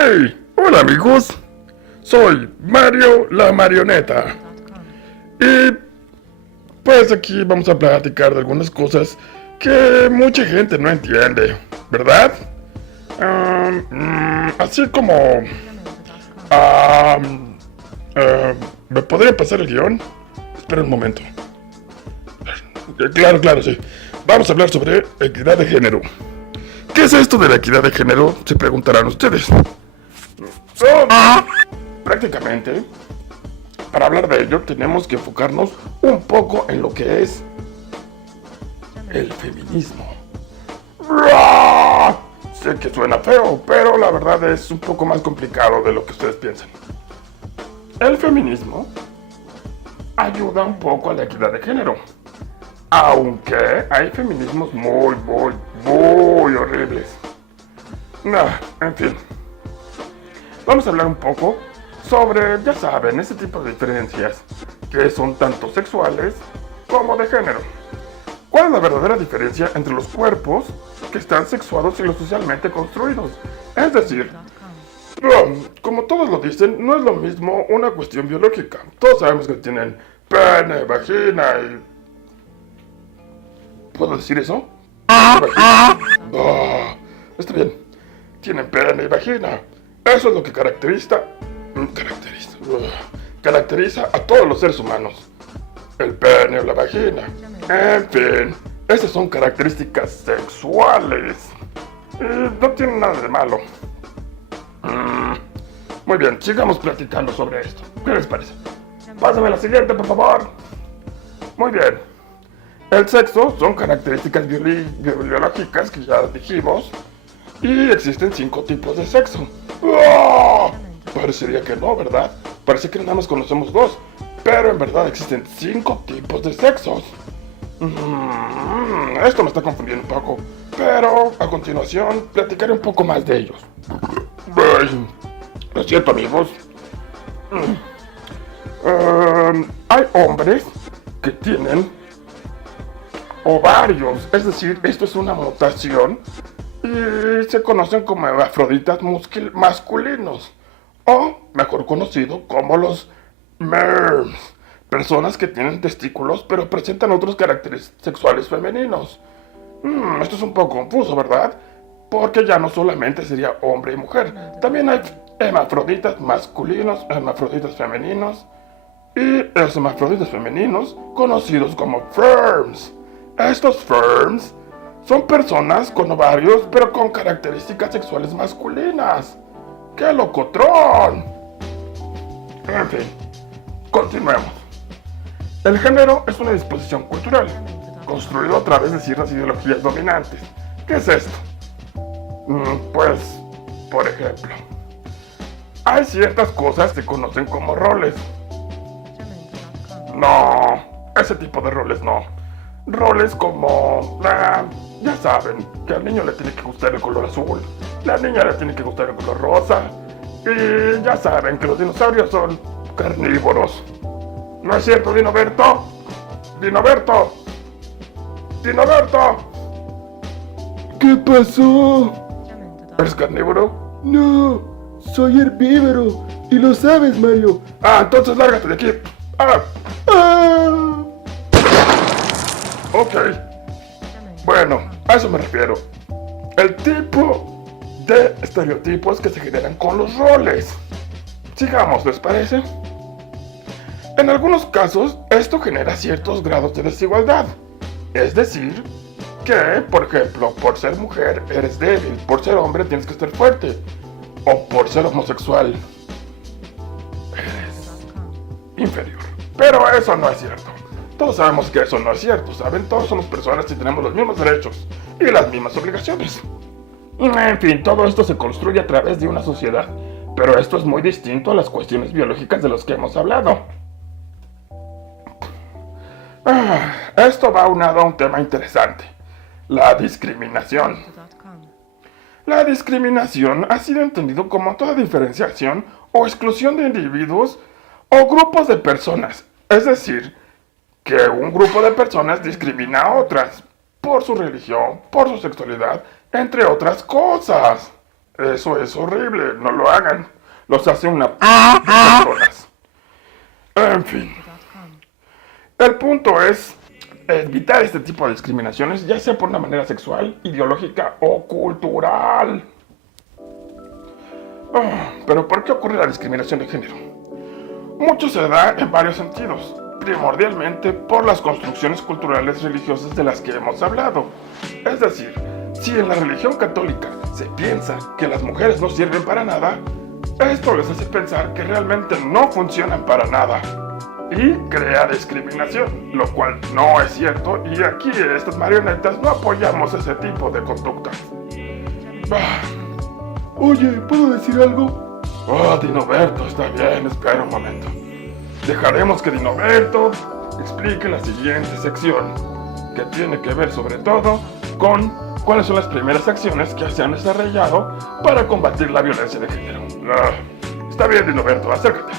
¡Hey! Hola amigos, soy Mario la Marioneta y pues aquí vamos a platicar de algunas cosas que mucha gente no entiende, ¿verdad? Así como... ¿me podría pasar el guión? Espera un momento. Claro, sí. Vamos a hablar sobre equidad de género. ¿Qué es esto de la equidad de género? Se preguntarán ustedes. Prácticamente, para hablar de ello, tenemos que enfocarnos un poco en lo que es el feminismo. Sé que suena feo, pero la verdad es un poco más complicado de lo que ustedes piensan. El feminismo ayuda un poco a la equidad de género, aunque hay feminismos muy horribles. En fin. Vamos a hablar un poco sobre, ya saben, ese tipo de diferencias que son tanto sexuales como de género. ¿Cuál es la verdadera diferencia entre los cuerpos que están sexuados y los socialmente construidos? Es decir, como todos lo dicen, no es lo mismo una cuestión biológica. Todos sabemos que tienen pene, vagina y... ¿Puedo decir eso? Vagina. Está bien. Tienen pene y vagina. Eso es lo que caracteriza a todos los seres humanos. El pene o la vagina. En fin, esas son características sexuales. Y no tienen nada de malo. Muy bien, sigamos platicando sobre esto. ¿Qué les parece? Pásame la siguiente, por favor. Muy bien. El sexo son características biológicas que ya dijimos. Y existen 5 tipos de sexo. Parecería que no, ¿verdad? Parece que nada más conocemos 2. Pero en verdad existen 5 tipos de sexos. Esto me está confundiendo un poco. Pero a continuación platicaré un poco más de ellos. Lo siento, amigos. Hay hombres que tienen ovarios. Es decir, esto es una mutación. Y se conocen como hermafroditas masculinos, o mejor conocido como los MERMs, personas que tienen testículos pero presentan otros caracteres sexuales femeninos. Esto es un poco confuso, ¿verdad? Porque ya no solamente sería hombre y mujer, también hay hermafroditas masculinos, hermafroditas femeninos y los hermafroditas femeninos conocidos como FERMs. Estos FERMs son personas con ovarios, pero con características sexuales masculinas. ¡Qué locotrón! En fin, continuemos. El género es una disposición cultural, construido a través de ciertas ideologías dominantes. ¿Qué es esto? Pues, por ejemplo, hay ciertas cosas que se conocen como roles. No, ese tipo de roles no. Roles como, ya saben, que al niño le tiene que gustar el color azul, la niña le tiene que gustar el color rosa, y ya saben que los dinosaurios son carnívoros. ¿No es cierto, Dinoberto? ¡Dinoberto! ¡Dinoberto! ¿Qué pasó? ¿Eres carnívoro? No, soy herbívoro y lo sabes, Mario. Entonces lárgate de aquí. Ok. Bueno, a eso me refiero. El tipo de estereotipos que se generan con los roles. Sigamos, ¿les parece? En algunos casos, esto genera ciertos grados de desigualdad. Es decir, que, por ejemplo, por ser mujer eres débil, por ser hombre tienes que estar fuerte, o por ser homosexual eres inferior. Pero eso no es cierto. Todos sabemos que eso no es cierto, ¿saben? Todos somos personas y tenemos los mismos derechos y las mismas obligaciones. En fin, todo esto se construye a través de una sociedad, pero esto es muy distinto a las cuestiones biológicas de las que hemos hablado. Esto va aunado a un tema interesante, la discriminación. La discriminación ha sido entendido como toda diferenciación o exclusión de individuos o grupos de personas, es decir, que un grupo de personas discrimina a otras por su religión, por su sexualidad, entre otras cosas. Eso es horrible, no lo hagan. Los hace una personas. En fin. El punto es evitar este tipo de discriminaciones, ya sea por una manera sexual, ideológica o cultural. Pero ¿por qué ocurre la discriminación de género? Mucho se da en varios sentidos, primordialmente por las construcciones culturales religiosas de las que hemos hablado. Es decir, si en la religión católica se piensa que las mujeres no sirven para nada, esto les hace pensar que realmente no funcionan para nada y crea discriminación, lo cual no es cierto, y aquí estas marionetas no apoyamos ese tipo de conductas. Oye, ¿puedo decir algo? Dinoberto, está bien, espera un momento. Dejaremos que Dinoberto explique la siguiente sección, que tiene que ver sobre todo con cuáles son las primeras acciones que se han desarrollado para combatir la violencia de género. Está bien, Dinoberto, acércate.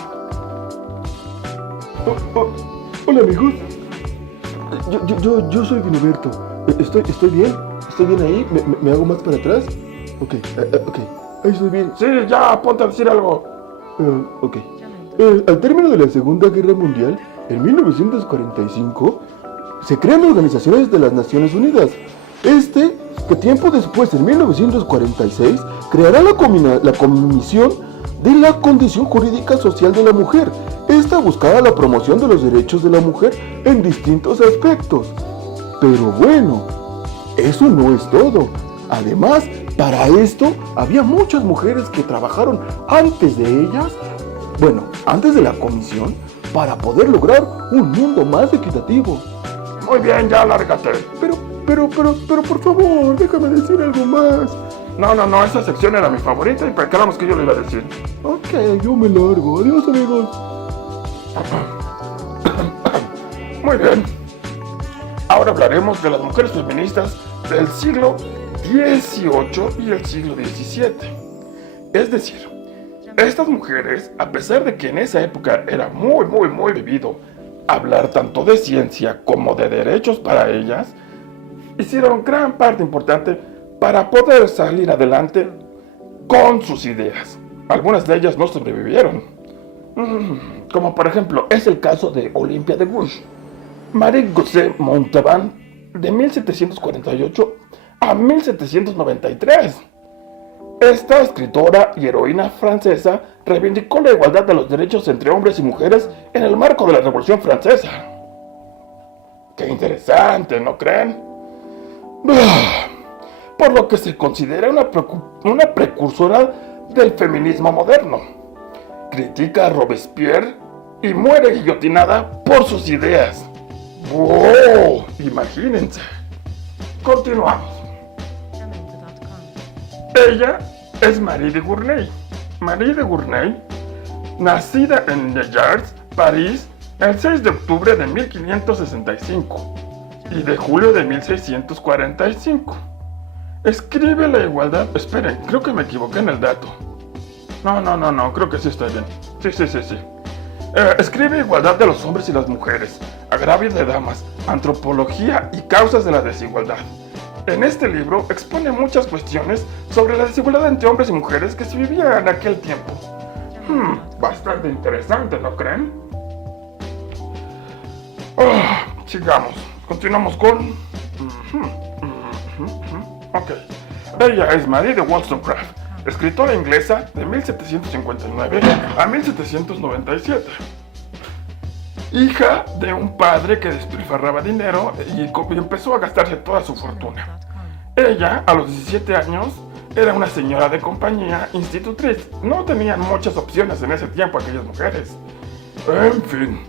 Hola, amigos. Yo soy Dinoberto. ¿Estoy bien? ¿Estoy bien ahí? ¿Me hago más para atrás? Ok. Ahí estoy bien. Sí, ya, ponte a decir algo. Ok. Al término de la Segunda Guerra Mundial, en 1945, se crean organizaciones de las Naciones Unidas. Que tiempo después, en 1946, creará la Comisión de la Condición Jurídica Social de la Mujer. Esta buscará la promoción de los derechos de la mujer en distintos aspectos. Pero bueno, eso no es todo. Además, para esto había muchas mujeres que trabajaron antes de ellas, antes de la comisión, para poder lograr un mundo más equitativo. Muy bien, ya lárgate. Pero por favor, déjame decir algo más. No, esa sección era mi favorita y quedamos que yo le iba a decir. Ok, yo me largo. Adiós, amigos. Muy bien. Ahora hablaremos de las mujeres feministas del siglo XVIII y el siglo XVII. Es decir, estas mujeres, a pesar de que en esa época era muy vivido hablar tanto de ciencia como de derechos para ellas, hicieron gran parte importante para poder salir adelante con sus ideas. Algunas de ellas no sobrevivieron, como por ejemplo es el caso de Olympia de Gouges, Marie-José Montauban, de 1748 a 1793. Esta escritora y heroína francesa reivindicó la igualdad de los derechos entre hombres y mujeres en el marco de la Revolución Francesa. ¡Qué interesante!, ¿no creen? Por lo que se considera una precursora del feminismo moderno. Critica a Robespierre y muere guillotinada por sus ideas. ¡Wow! Imagínense. Continuamos. Ella es Marie de Gournay. Marie de Gournay, nacida en Le Jars, París, el 6 de octubre de 1565 y de julio de 1645. Escribe la igualdad... Esperen, creo que me equivoqué en el dato. No, creo que sí está bien. Sí. Escribe igualdad de los hombres y las mujeres, agravio de damas, antropología y causas de la desigualdad. En este libro expone muchas cuestiones sobre la desigualdad entre hombres y mujeres que se vivía en aquel tiempo. Bastante interesante, ¿no creen? Sigamos. Continuamos con... Ok. Ella es Marie de Wollstonecraft, escritora inglesa de 1759 a 1797. Hija de un padre que despilfarraba dinero y empezó a gastarse toda su fortuna. Ella, a los 17 años, era una señora de compañía institutriz. No tenían muchas opciones en ese tiempo aquellas mujeres. En fin,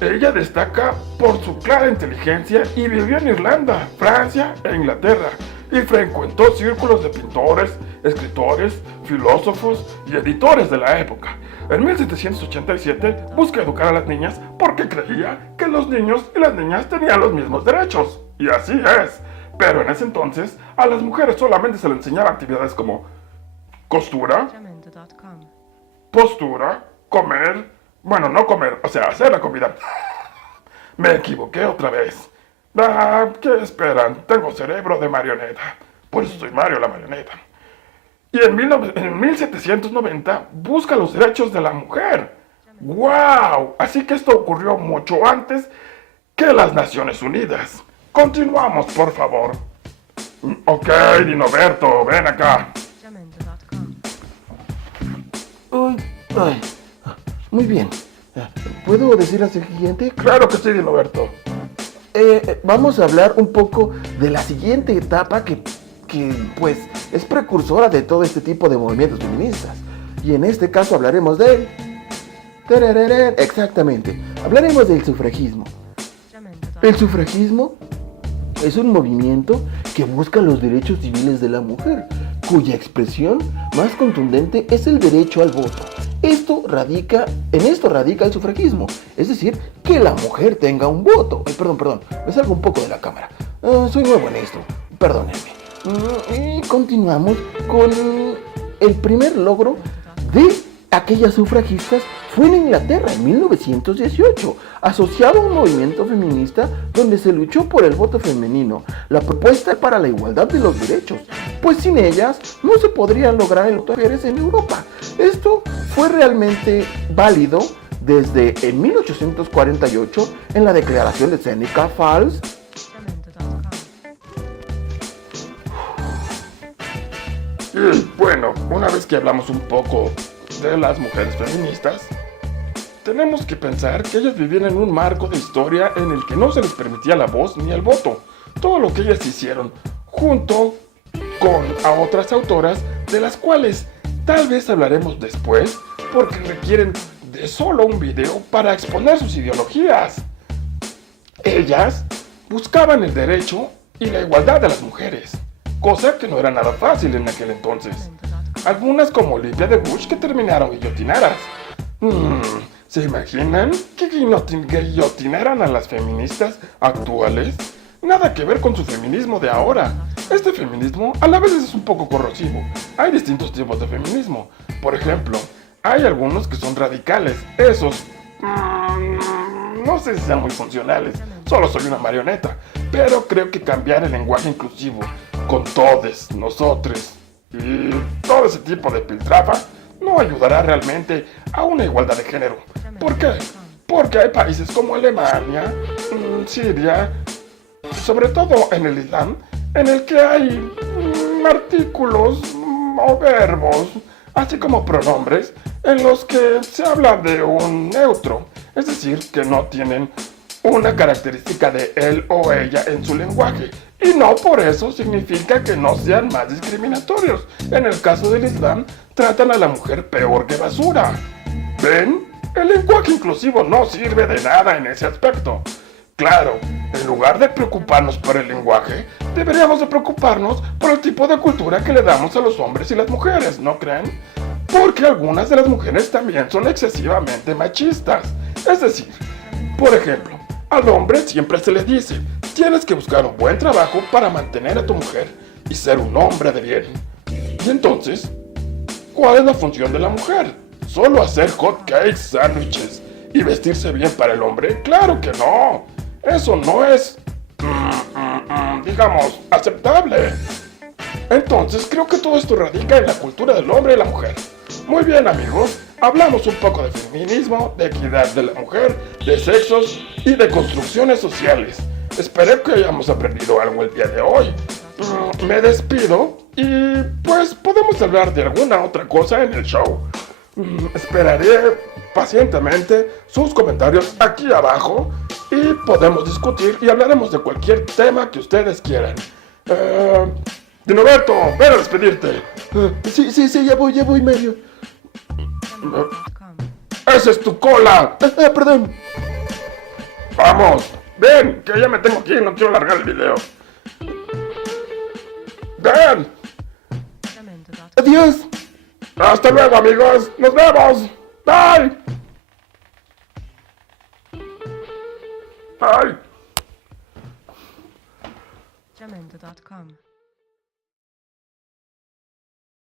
ella destaca por su clara inteligencia y vivió en Irlanda, Francia e Inglaterra, y frecuentó círculos de pintores, escritores, filósofos y editores de la época. En 1787 busca educar a las niñas porque creía que los niños y las niñas tenían los mismos derechos. Y así es. Pero en ese entonces a las mujeres solamente se les enseñaba actividades como costura, postura, comer, no comer, o sea, hacer la comida. Me equivoqué otra vez. ¿Qué esperan? Tengo cerebro de marioneta. Por eso soy Mario la marioneta. Y en 1790 busca los derechos de la mujer. ¡Wow! Así que esto ocurrió mucho antes que las Naciones Unidas. Continuamos, por favor. Ok, Dinoberto, ven acá. Uy, ay, muy bien. ¿Puedo decir la siguiente? Claro que sí, Dinoberto. Vamos a hablar un poco de la siguiente etapa que pues es precursora de todo este tipo de movimientos feministas. Y en este caso hablaremos de... Exactamente, hablaremos del sufragismo. El sufragismo es un movimiento que busca los derechos civiles de la mujer, cuya expresión más contundente es el derecho al voto. En esto radica el sufragismo, es decir, que la mujer tenga un voto. Perdón, me salgo un poco de la cámara. Soy nuevo en esto, perdónenme. Y continuamos con el primer logro de aquellas sufragistas. Fue en Inglaterra en 1918, asociado a un movimiento feminista donde se luchó por el voto femenino, la propuesta para la igualdad de los derechos, pues sin ellas no se podrían lograr el voto de mujeres en Europa. Esto fue realmente válido desde en 1848 en la declaración de Seneca Falls. Y bueno, una vez que hablamos un poco de las mujeres feministas, tenemos que pensar que ellas vivían en un marco de historia en el que no se les permitía la voz ni el voto. Todo lo que ellas hicieron, junto con a otras autoras, de las cuales tal vez hablaremos después, porque requieren de solo un video para exponer sus ideologías. Ellas buscaban el derecho y la igualdad de las mujeres, cosa que no era nada fácil en aquel entonces. Algunas como Olivia de Bush que terminaron guillotinadas. ¿Se imaginan que guillotinaran a las feministas actuales? Nada que ver con su feminismo de ahora. Este feminismo a la vez es un poco corrosivo. Hay distintos tipos de feminismo. Por ejemplo, hay algunos que son radicales. Esos no sé si sean muy funcionales. Solo soy una marioneta. Pero creo que cambiar el lenguaje inclusivo con todes, nosotres y todo ese tipo de piltrafa no ayudará realmente a una igualdad de género. ¿Por qué? Porque hay países como Alemania, Siria, sobre todo en el Islam, en el que hay artículos o verbos, así como pronombres, en los que se habla de un neutro, es decir, que no tienen una característica de él o ella en su lenguaje. Y no por eso significa que no sean más discriminatorios. En el caso del Islam, tratan a la mujer peor que basura. ¿Ven? El lenguaje inclusivo no sirve de nada en ese aspecto. Claro, en lugar de preocuparnos por el lenguaje, deberíamos de preocuparnos por el tipo de cultura que le damos a los hombres y las mujeres, ¿no creen? Porque algunas de las mujeres también son excesivamente machistas. Es decir, por ejemplo, al hombre siempre se le dice: tienes que buscar un buen trabajo para mantener a tu mujer y ser un hombre de bien. Y entonces, ¿cuál es la función de la mujer? ¿Solo hacer hot cakes, sándwiches y vestirse bien para el hombre? ¡Claro que no! Eso no es, digamos, aceptable. Entonces, creo que todo esto radica en la cultura del hombre y la mujer. Muy bien, amigos, hablamos un poco de feminismo, de equidad de la mujer, de sexos y de construcciones sociales. Espero que hayamos aprendido algo el día de hoy. Me despido y pues podemos hablar de alguna otra cosa en el show. Esperaré pacientemente sus comentarios aquí abajo y podemos discutir y hablaremos de cualquier tema que ustedes quieran. Dinoberto, ven a despedirte. Sí, ya voy, medio. ¡Esa es tu cola! Perdón. Vamos, ven, que ya me tengo que ir, no quiero alargar el video. ¡Ven! Adiós. Hasta luego, amigos. Nos vemos. Bye. Bye. Jamendo.com